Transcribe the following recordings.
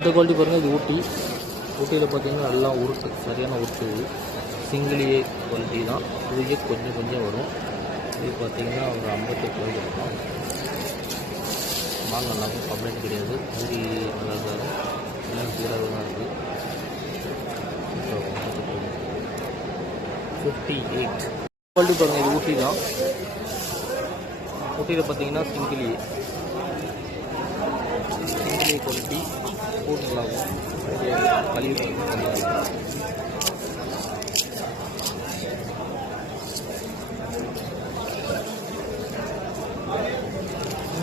இந்த குவாலிட்டி பாருங்கள், இது ஊட்டி. ஊட்டியில் பார்த்தீங்கன்னா நல்லா உருட்டு, சரியான உருட்டு. இது சிங்கிள் ஏ குவாலிட்டி தான். இது கொஞ்சம் கொஞ்சம் வரும். இது பார்த்தீங்கன்னா ஒரு 58 ரூபாய்க்கு இருக்கும். மால் நல்லாயிருக்கும், கம்ப்ளைண்ட் கிடையாது. ஊட்டி நல்லா இருந்தாலும் எல்லாம் சீராக தான் இருக்குது. 58 குவாலிட்டி பாருங்கள், இது ஊட்டி தான். ஊட்டியில் பார்த்தீங்கன்னா சிங்கிள் ஏ குவாலிட்டி போட்டு நல்லாகும். கழிவு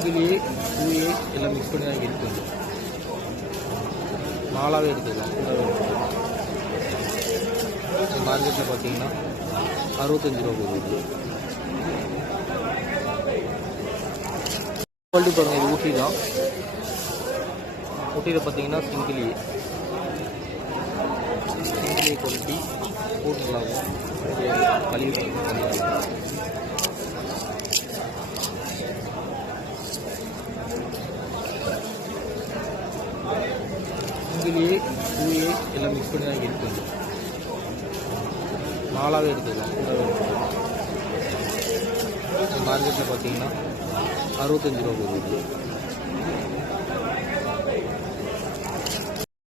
சிங்கிள் ஏ 2A எல்லாம் மிக்ஸ் பண்ணி தான் இருக்குது. நாலாகவே எடுத்துக்கலாம். மார்க்கெட்டில் பார்த்தீங்கன்னா 65 ரூபா போகுது. குவாலிட்டி பாருங்கள், இது ஊட்டி தான். ஊட்டியில் பார்த்தீங்கன்னா சிங்கிள் ஏ குவாலிட்டி போட்டு நல்லாகும். கழிவு சிங்கிள் ஏ 2A எல்லாம் மிக்ஸ் பண்ணி தான் இருக்குது. நாலாகவே எடுத்துக்கலாம். மார்க்கெட்டில் பார்த்தீங்கன்னா 65 ரூபா போகுது.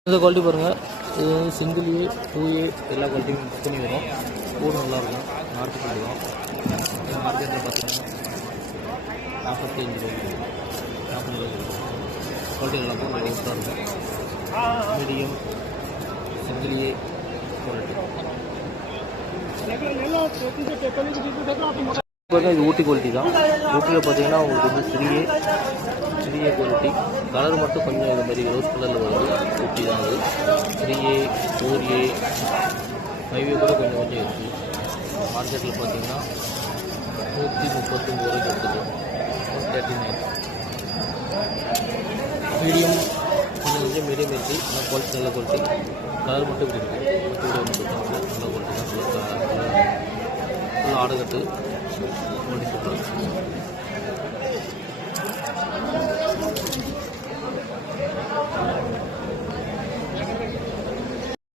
இந்த குவாலிட்டி பாருங்கள், இது வந்து சிங்கிள் ஏ 2A எல்லா குவாலிட்டியும் மிக்ஸ் பண்ணி வரும். பூ நல்லாயிருக்கும், நாட்டு பூ தான். மார்க்கெட்டில் பார்த்தீங்கன்னா 45 ரூபாய்க்கு 40 ரூபாய்க்கு குவாலிட்டி நல்லாயிருக்கும். ரெடியூஸாக இருக்கும். மீடியம் சிங்கிள் ஏ குவாலிட்டி. இது ஊட்டி குவாலிட்டி தான். ஊட்டியில் பார்த்தீங்கன்னா உங்களுக்கு வந்து 3A குவாலிட்டி. கலர் மட்டும் கொஞ்சம் இது மாதிரி ரோஸ் கலரில் வருது. ஊட்டி தான் அது. 3A 4A 5A கூட கொஞ்சம் கொஞ்சம் இருக்குது. மார்க்கெட்டில் பார்த்தீங்கன்னா 139 ரூபாய்க்கு எடுத்துது. 139. மீடியம் கொஞ்சம் மீடியம் இருக்குது. ஆனால் குவாலிட்டி நல்ல குவாலிட்டி. கலர் மட்டும் இப்படி இருக்குது. நல்ல குவாலிட்டி தான். ஃபுல்லாக ஆடுகட்டு குவாலிட்டி சூப்பராக இருக்குது.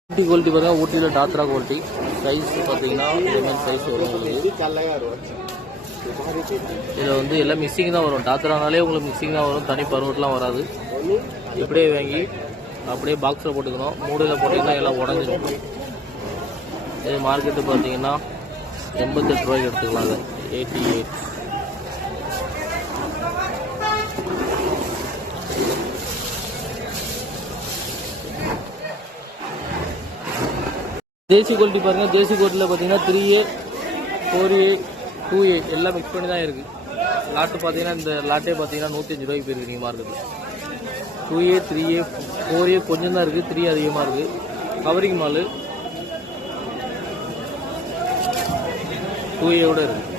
ஊட்டி குவாலிட்டி பார்த்தீங்கன்னா ஊட்டியில் டாத்ரா குவாலிட்டி. சைஸ் பார்த்தீங்கன்னா இந்த மாதிரி சைஸ் வரும். இதில் வந்து எல்லாம் மிக்சிங் தான் வரும். டாத்ரானாலே உங்களுக்கு மிக்சிங் தான் வரும். தனி பருவட்டெலாம் வராது. இப்படியே வாங்கி அப்படியே பாக்ஸில் போட்டுக்கணும். மூடையில் போட்டிங்கன்னா எல்லாம் உடஞ்சிடும். இது மார்க்கெட்டு பார்த்தீங்கன்னா 88 ரூபாய்க்கு எடுத்துக்கலாம். அது 88. தேசி குவாலிட்டி பாருங்கள். தேசி குவாலிட்டியில் பார்த்தீங்கன்னா 3A 4A 2A எல்லாம் மிக்ஸ் பண்ணி தான் இருக்குது. லாட்டு பார்த்தீங்கன்னா இந்த லாட்டே பார்த்தீங்கன்னா 105 ரூபாய்க்கு போயிருக்கு நீங்கள் மார்க்கெட்டில். 2A 3A 4A கொஞ்சம் தான் இருக்குது. 3 அதிகமாக இருக்குது. கவரிங் மால் 2Aவோட இருக்குது.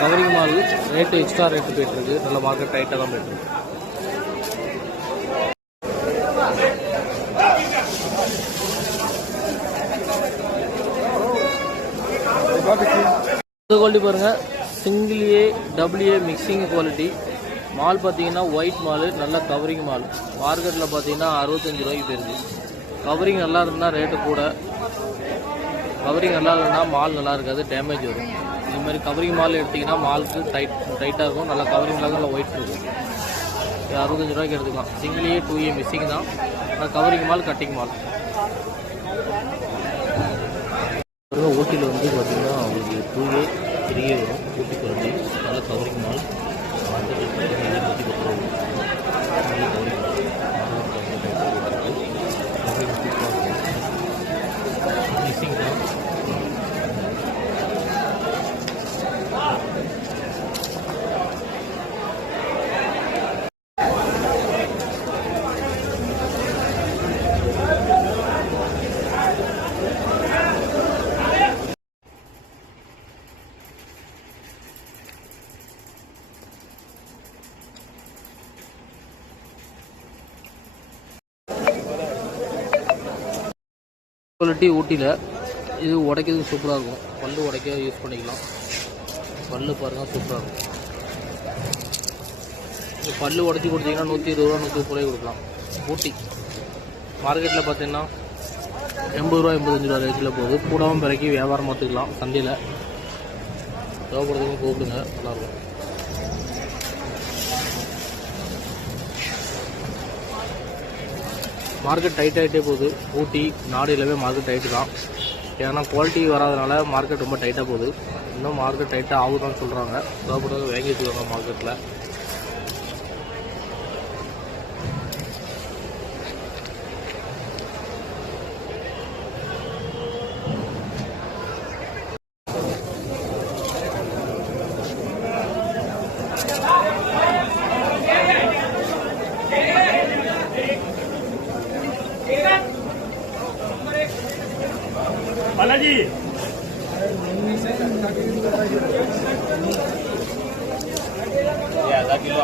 Covering mall rate extra rate போய்ட்டுருக்கு. நல்ல மார்க்கெட் டைட்டாக தான் போய்ட்டுருக்கு. இந்த குவாலிட்டி பாருங்கள், சிங்கிள் ஏ AA மிக்சிங் குவாலிட்டி. மால் பார்த்தீங்கன்னா ஒயிட் மால், நல்ல கவரிங் மால். மார்க்கெட்டில் பார்த்தீங்கன்னா 65 ரூபாய்க்கு போயிருக்கு. கவரிங் நல்லா இருந்தால் ரேட்டு கூட. கவரிங் நல்லா இல்லைன்னா மால் நல்லா இருக்காது, டேமேஜ் வரும். இது மாதிரி கவரிங் மால் எடுத்திங்கன்னா மாலுக்கு டைட்டாக இருக்கும். நல்லா கவரிங் இல்லாத நல்லா ஒயிட் இருக்கும். 65 ரூபாய்க்கு எடுத்துக்கலாம். சிங்கிள் ஏ 2A மிக்சிங் தான். Covering mall, cutting mall. ஊட்டியில் வந்து பார்த்தீங்கன்னா உங்களுக்கு 2A 3A வரும். ஊட்டி குவாலிட்டி நல்ல கவரிங் மால். மார்க்கெட்டில் பார்த்தீங்கன்னா 110 ரூபா வரும். நல்ல கவரிங் மால். மிக்சிங் தான். குவாலிட்டி ஊட்டியில் இது உடைக்கிறது சூப்பராக இருக்கும். பல்லு உடைக்க யூஸ் பண்ணிக்கலாம். பல்லு பாருங்கள் சூப்பராக இருக்கும். இந்த பல்லு உடச்சி கொடுத்தீங்கன்னா 120 ரூபா 130 கொடுக்கலாம். ஊட்டி மார்க்கெட்டில் பார்த்தீங்கன்னா 80 ரூபா 85 ரூபா ரேஞ்சில் போகுது. கூடவும் பிறக்கி வியாபாரம் பார்த்துக்கலாம். சந்தையில் தேவைப்படுறதுக்கும் கூப்பிடுங்க, நல்லாயிருக்கும். மார்க்கெட் டைட் ஆகிட்டே போகுது. ஊட்டி நாடு எல்லாமே மார்க்கெட் டைட்டு தான். ஏன்னா குவாலிட்டி வராதனால மார்க்கெட் ரொம்ப டைட்டாக போகுது. இன்னும் மார்க்கெட் டைட்டாக ஆகுதான்னு சொல்கிறாங்க. தேவைப்படுறது வாங்கி வச்சுக்கோங்க மார்க்கெட்டில். बालाजी आधा किलो